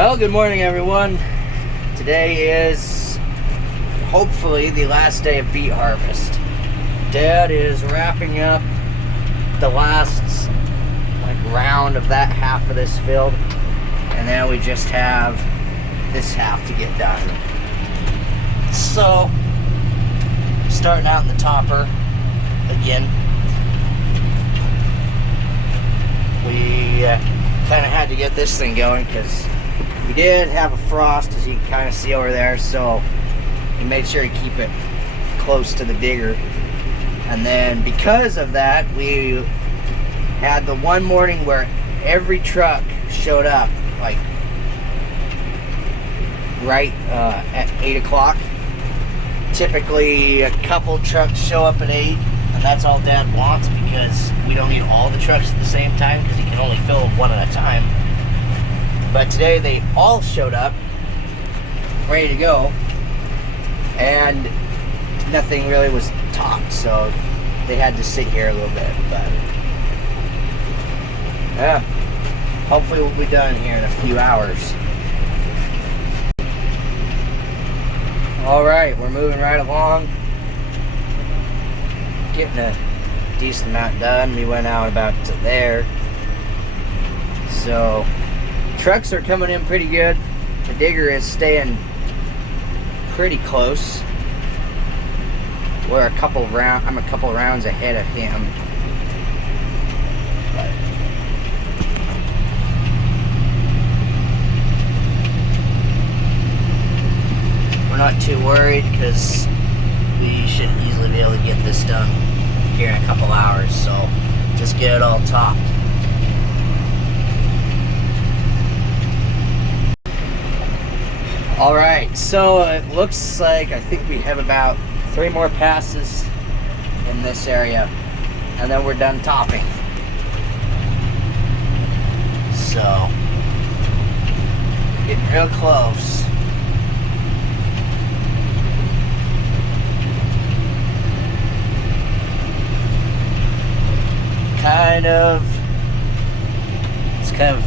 Well, good morning, everyone. Today is hopefully the last day of beet harvest. Dad is wrapping up the last round of that half of this field, and then we just have this half to get done. So, starting out in the topper again. We kind of had to get this thing going because we did have a frost, as you can kind of see over there, so we made sure to keep it close to the digger. And then because of that, we had the one morning where every truck showed up right at 8 o'clock. Typically a couple trucks show up at 8, and that's all Dad wants because we don't need all the trucks at the same time because he can only fill one at a time. But today they all showed up, ready to go, and nothing really was topped, so they had to sit here a little bit. But yeah, hopefully we'll be done here in a few hours. Alright, we're moving right along, getting a decent amount done. We went out about to there, so trucks are coming in pretty good. The digger is staying pretty close. I'm a couple rounds ahead of him. But we're not too worried because we should easily be able to get this done here in a couple hours. So just get it all topped. Alright, so it looks like I think we have about 3 more passes in this area, and then we're done topping. So, getting real close. It's kind of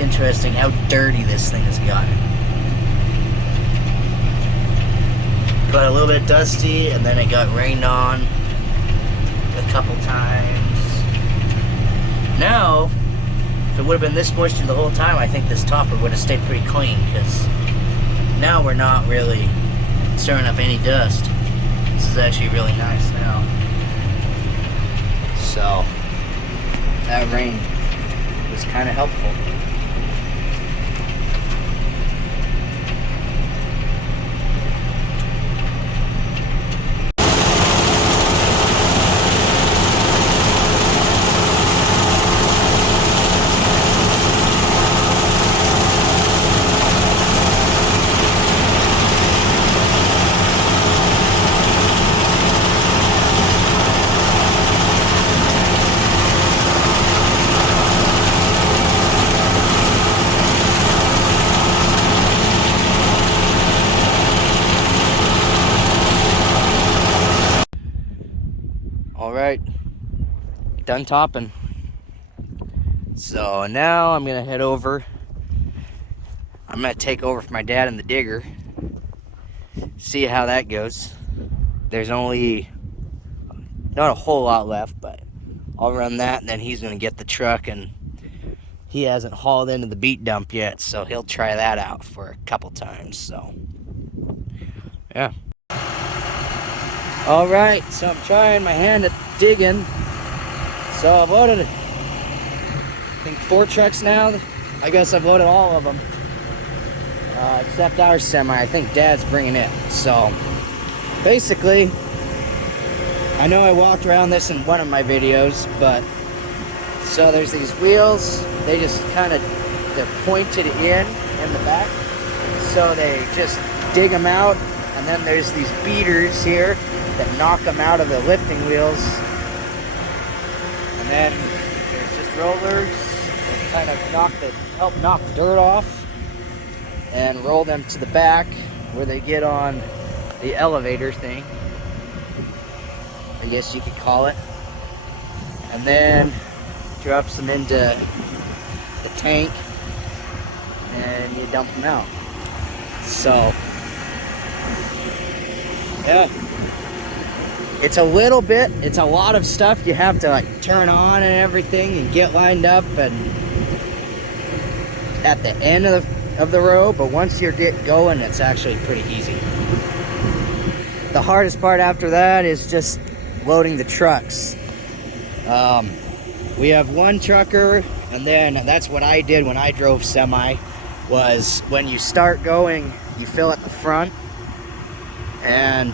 interesting how dirty this thing has gotten. Got a little bit dusty, and then it got rained on a couple times. Now, if it would have been this moisture the whole time, I think this topper would have stayed pretty clean, because now we're not really stirring up any dust. This is actually really nice now. So, that rain was kind of helpful. Alright, done topping. So now I'm gonna head over. I'm gonna take over for my dad in the digger, see how that goes. There's only not a whole lot left, but I'll run that, and then he's gonna get the truck, and he hasn't hauled into the beet dump yet, so he'll try that out for a couple times. So yeah. Alright, so I'm trying my hand at digging. So I've loaded, I think, 4 trucks now. I guess I've loaded all of them. Except our semi. I think Dad's bringing it. So, basically, I know I walked around this in one of my videos, but, so there's these wheels. They just they're pointed in the back. So they just dig them out. And then there's these beaters here that knock them out of the lifting wheels. And then there's just rollers that kind of help knock dirt off and roll them to the back where they get on the elevator thing, I guess you could call it. And then drops them into the tank, and you dump them out. So, yeah. It's a lot of stuff you have to like turn on and everything and get lined up and at the end of the row, but once you get going, it's actually pretty easy. The hardest part after that is just loading the trucks. We have one trucker, and then that's what I did when I drove semi, was when you start going, you fill at the front, and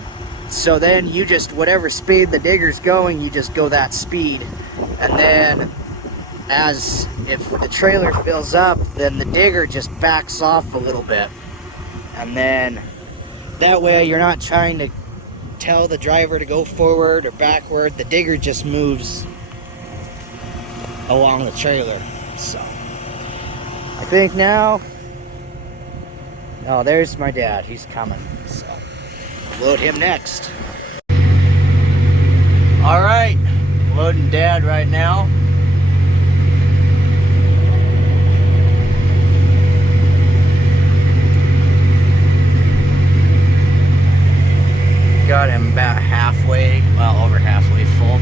so then you just, whatever speed the digger's going, you just go that speed. And then if the trailer fills up, then the digger just backs off a little bit. And then that way you're not trying to tell the driver to go forward or backward. The digger just moves along the trailer. So I think now, oh, there's my dad. He's coming. So load him next. All right, loading Dad right now. Got him about halfway, well, over halfway full.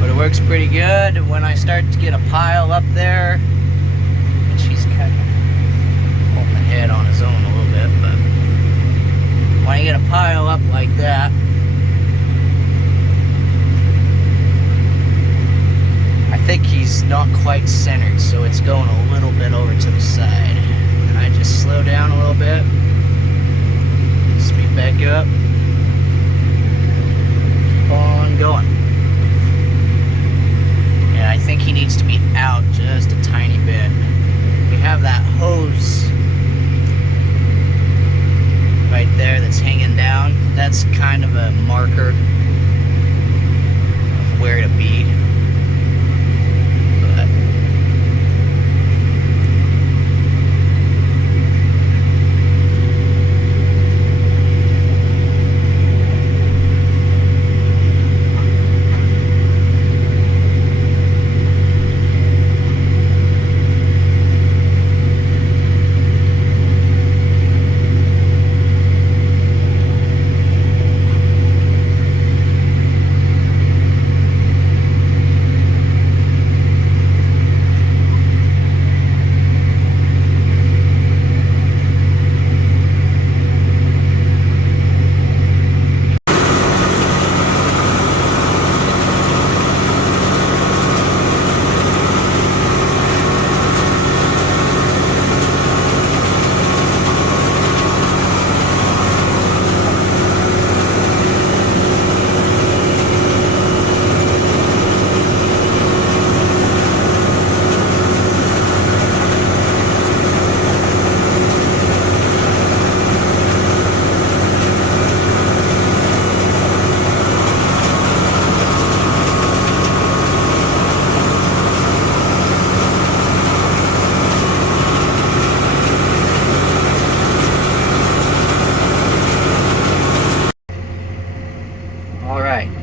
But it works pretty good. When I start to get a pile up there, which he's kind of holding the head on his own a little bit, but when I get a pile up like that, I think he's not quite centered, so it's going a little bit over to the side. And I just slow down a little bit, speed back up, keep on going. And I think he needs to be out just a tiny bit. We have that hose right there that's hanging down. That's kind of a marker of where to be. But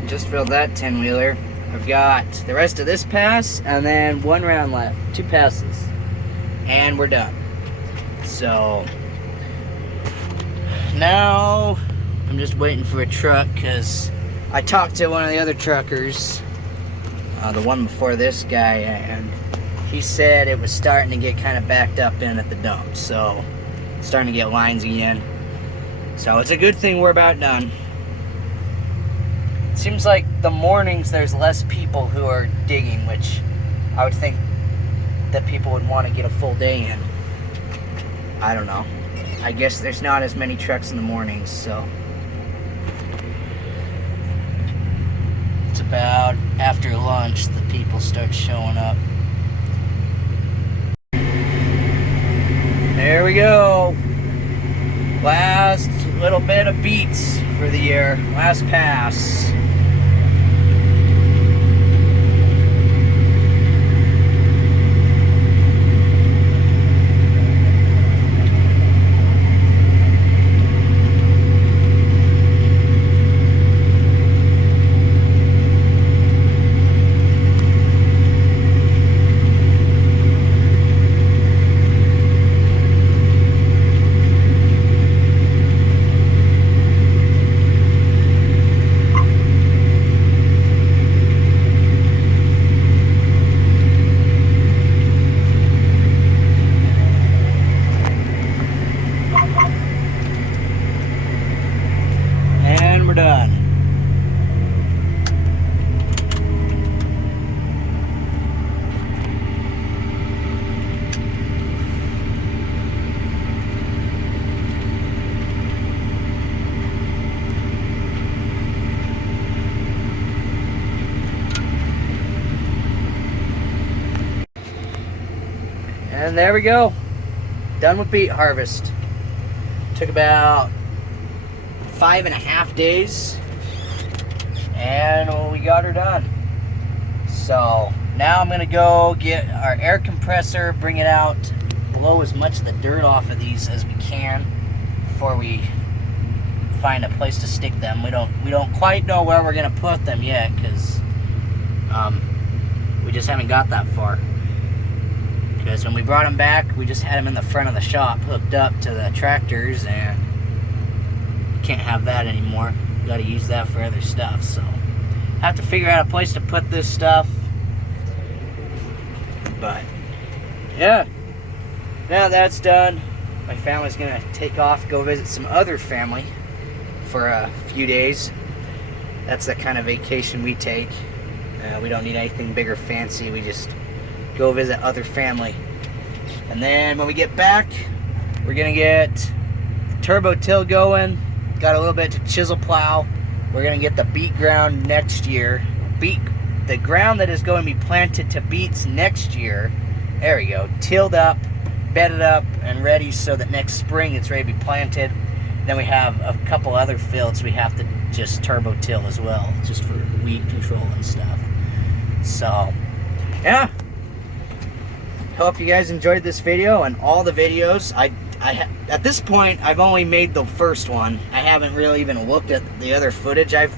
just filled that 10-wheeler. I've got the rest of this pass and then one round left, 2 passes, and we're done. So now I'm just waiting for a truck because I talked to one of the other truckers, the one before this guy, and he said it was starting to get kind of backed up in at the dump, so starting to get lines again. So it's a good thing we're about done. Seems like the mornings there's less people who are digging, which I would think that people would want to get a full day in. I don't know. I guess there's not as many trucks in the mornings, so. It's about after lunch the people start showing up. There we go. Last little bit of Beets for the year. Last pass. And there we go. Done with beet harvest. Took about 5.5 days. And we got her done. So now I'm gonna go get our air compressor, bring it out, blow as much of the dirt off of these as we can before we find a place to stick them. We don't quite know where we're gonna put them yet, because we just haven't got that far. Because when we brought them back, we just had them in the front of the shop hooked up to the tractors, and can't have that anymore. We gotta use that for other stuff. So I have to figure out a place to put this stuff. But yeah, now that's done, my family's gonna take off, go visit some other family for a few days. That's the kind of vacation we take. We don't need anything big or fancy. We just go visit other family. And then when we get back, we're gonna get the turbo till going. Got a little bit to chisel plow. We're gonna get the beet ground next year. The ground that is going to be planted to beets next year, there we go, tilled up, bedded up, and ready so that next spring it's ready to be planted. Then we have a couple other fields we have to just turbo till as well, just for weed control and stuff. So yeah, hope you guys enjoyed this video and all the videos. At this point, I've only made the first one. I haven't really even looked at the other footage I've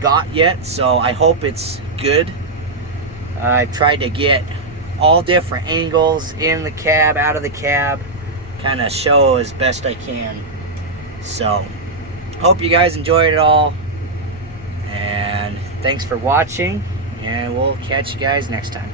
got yet, so I hope it's good. I tried to get all different angles, in the cab, out of the cab, kind of show as best I can. So hope you guys enjoyed it all, and thanks for watching, and we'll catch you guys next time.